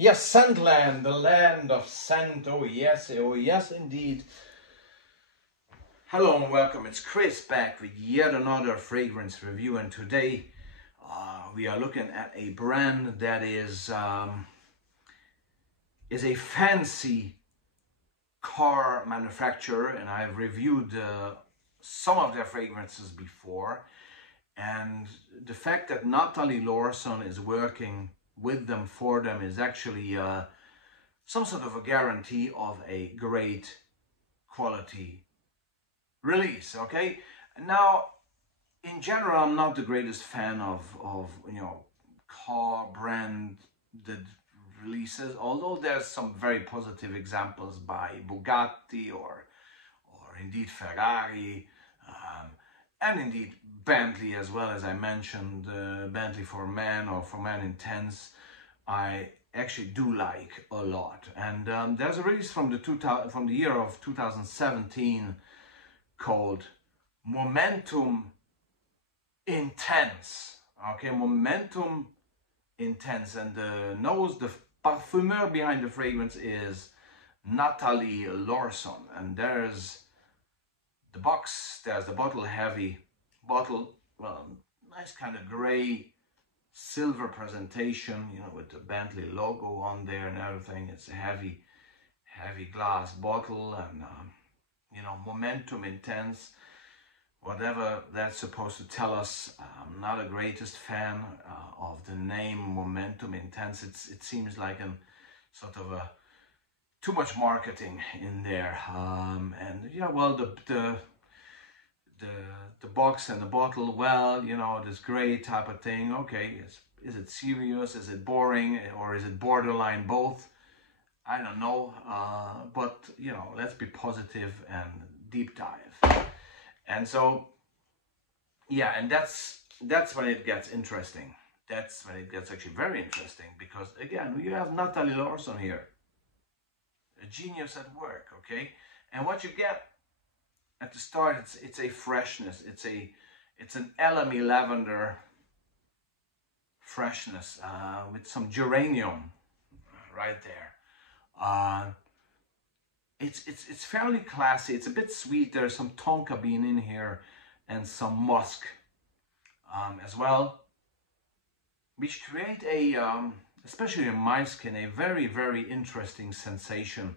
Yes, Scentland, the land of scent. Oh yes indeed. Hello and welcome, it's Chris back with yet another fragrance review, and today we are looking at a brand that is a fancy car manufacturer, and I've reviewed some of their fragrances before, and the fact that Natalie Lawson is working with them, for them, is actually some sort of a guarantee of a great quality release. Okay, now in general I'm not the greatest fan of car branded releases, although there's some very positive examples by Bugatti or indeed Ferrari, and indeed Bentley as well. As I mentioned, Bentley for Men or for Men Intense, I actually do like a lot. And there's a release from the year of 2017 called Momentum Intense. Okay, Momentum Intense, and the parfumeur behind the fragrance is Natalie Lawson, and there's the box, there's the bottle, heavy bottle, well, nice kind of gray silver presentation, with the Bentley logo on there and everything. It's a heavy glass bottle, and Momentum Intense, whatever that's supposed to tell us. I'm not a greatest fan of the name Momentum Intense. It seems like a sort of a too much marketing in there, and well, the box and the bottle, well, this gray type of thing. Okay, is it serious? Is it boring? Or is it borderline both? I don't know, but let's be positive and deep dive. And so, yeah, and that's when it gets interesting. That's when it gets actually very interesting, because again, you have Natalie Lawson here, a genius at work. Okay, and what you get at the start, it's a freshness. It's an elemy lavender freshness with some geranium right there. It's fairly classy. It's a bit sweet. There's some tonka bean in here and some musk as well, which create especially in my skin, a very interesting sensation.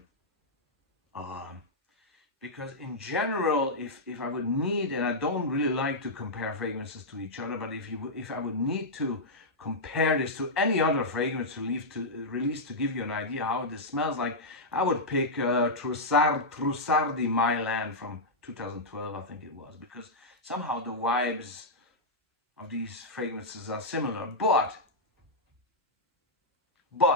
Because in general, if I would need, and I don't really like to compare fragrances to each other, but if I would need to compare this to any other fragrance release to give you an idea how this smells like, I would pick Trussardi di My Land from 2012, I think it was, because somehow the vibes of these fragrances are similar, but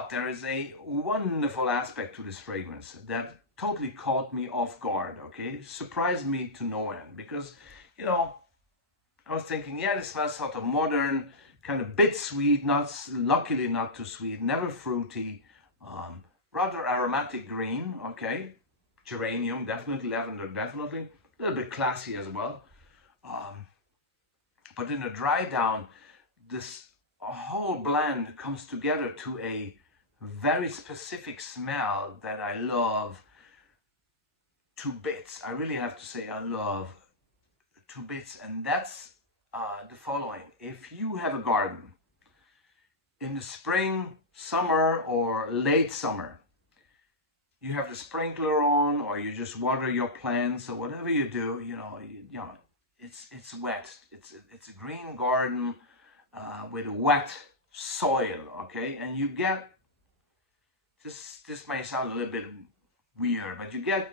there is a wonderful aspect to this fragrance that totally caught me off guard. Okay, surprised me to no end, because I was thinking, yeah, this smells sort of modern, kind of bit sweet, luckily not too sweet, never fruity, rather aromatic green. Okay, geranium, definitely, lavender, definitely, a little bit classy as well. But in a dry down, this whole blend comes together to a very specific smell that I love to bits. I really have to say I love to bits, and that's the following. If you have a garden in the spring, summer, or late summer, you have the sprinkler on, or you just water your plants, or whatever you do, it's wet. It's a green garden with a wet soil. Okay, and you get this may sound a little bit weird, but you get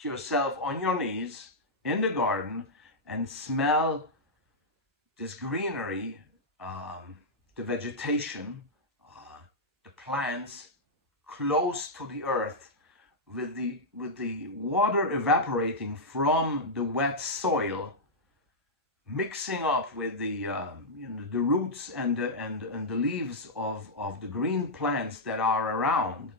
yourself on your knees in the garden and smell this greenery, the vegetation, the plants close to the earth, with the water evaporating from the wet soil, mixing up with the roots and the leaves of the green plants that are around,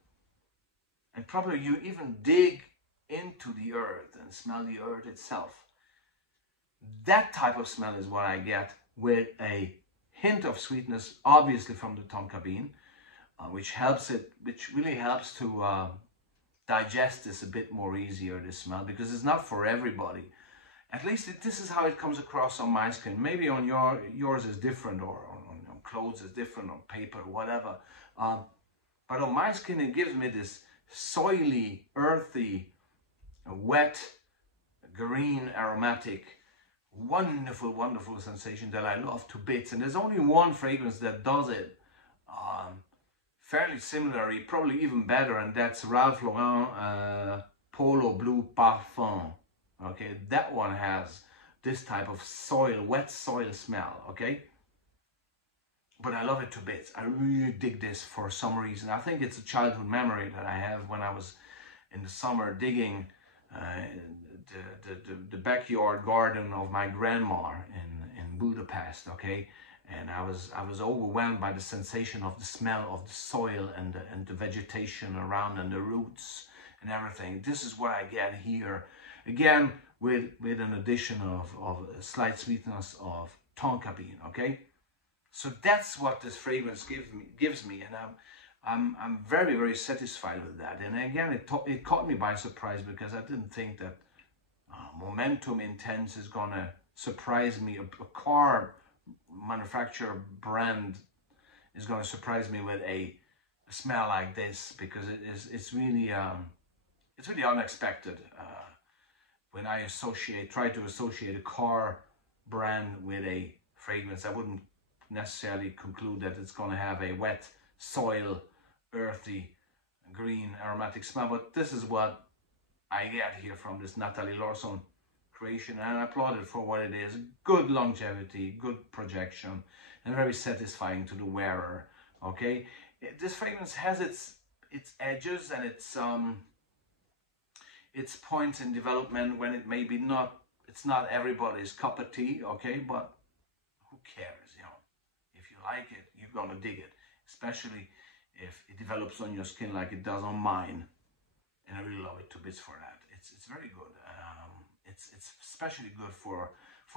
and probably you even dig into the earth and smell the earth itself. That type of smell is what I get, with a hint of sweetness, obviously from the tonka bean, which really helps to digest this a bit more easier, this smell, because it's not for everybody. At least this is how it comes across on my skin. Maybe on yours is different, or on clothes is different, on paper, whatever. But on my skin, it gives me this soily, earthy, wet, green, aromatic, wonderful, wonderful sensation that I love to bits. And there's only one fragrance that does it fairly similarly, probably even better, and that's Ralph Lauren Polo Blue Parfum. Okay, that one has this type of soil, wet soil smell, okay? But I love it to bits. I really dig this for some reason. I think it's a childhood memory that I have when I was in the summer digging the backyard garden of my grandma in Budapest, okay? And I was overwhelmed by the sensation of the smell of the soil and the vegetation around and the roots and everything. This is what I get here. Again, with an addition of a slight sweetness of tonka bean, okay? So that's what this fragrance gives me, and I'm very, very satisfied with that. And again, it caught me by surprise, because I didn't think that Momentum Intense is gonna surprise me. A car manufacturer brand is gonna surprise me with a smell like this, because it's really unexpected. When I try to associate a car brand with a fragrance, I wouldn't necessarily conclude that it's going to have a wet, soil, earthy, green, aromatic smell. But this is what I get here from this Nathalie Lorson creation, and I applaud it for what it is. Good longevity, good projection, and very satisfying to the wearer. Okay, this fragrance has its edges and its points in development when it may be it's not everybody's cup of tea, okay, but who cares, you know? If you like it, you're gonna dig it, especially if it develops on your skin like it does on mine, and I really love it to bits for that. It's very good. It's especially good for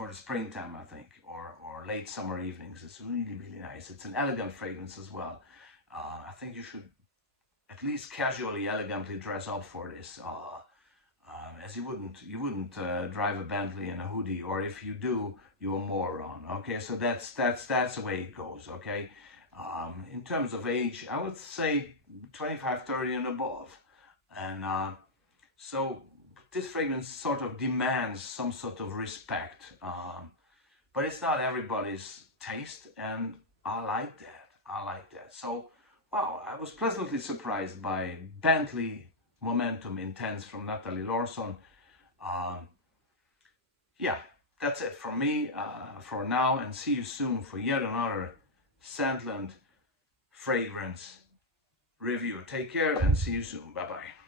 the springtime, I think, or late summer evenings. It's really, really nice. It's an elegant fragrance as well. I think you should at least casually, elegantly dress up for this. As you wouldn't drive a Bentley in a hoodie, or if you do, you're a moron. Okay, so that's the way it goes. Okay, in terms of age, I would say 25, 30 and above, and so this fragrance sort of demands some sort of respect, but it's not everybody's taste, and I like that. I like that. So wow, I was pleasantly surprised by Bentley Momentum Intense from Nathalie Lorson. Yeah, that's it from me for now, and see you soon for yet another Scentland fragrance review. Take care and see you soon. Bye bye.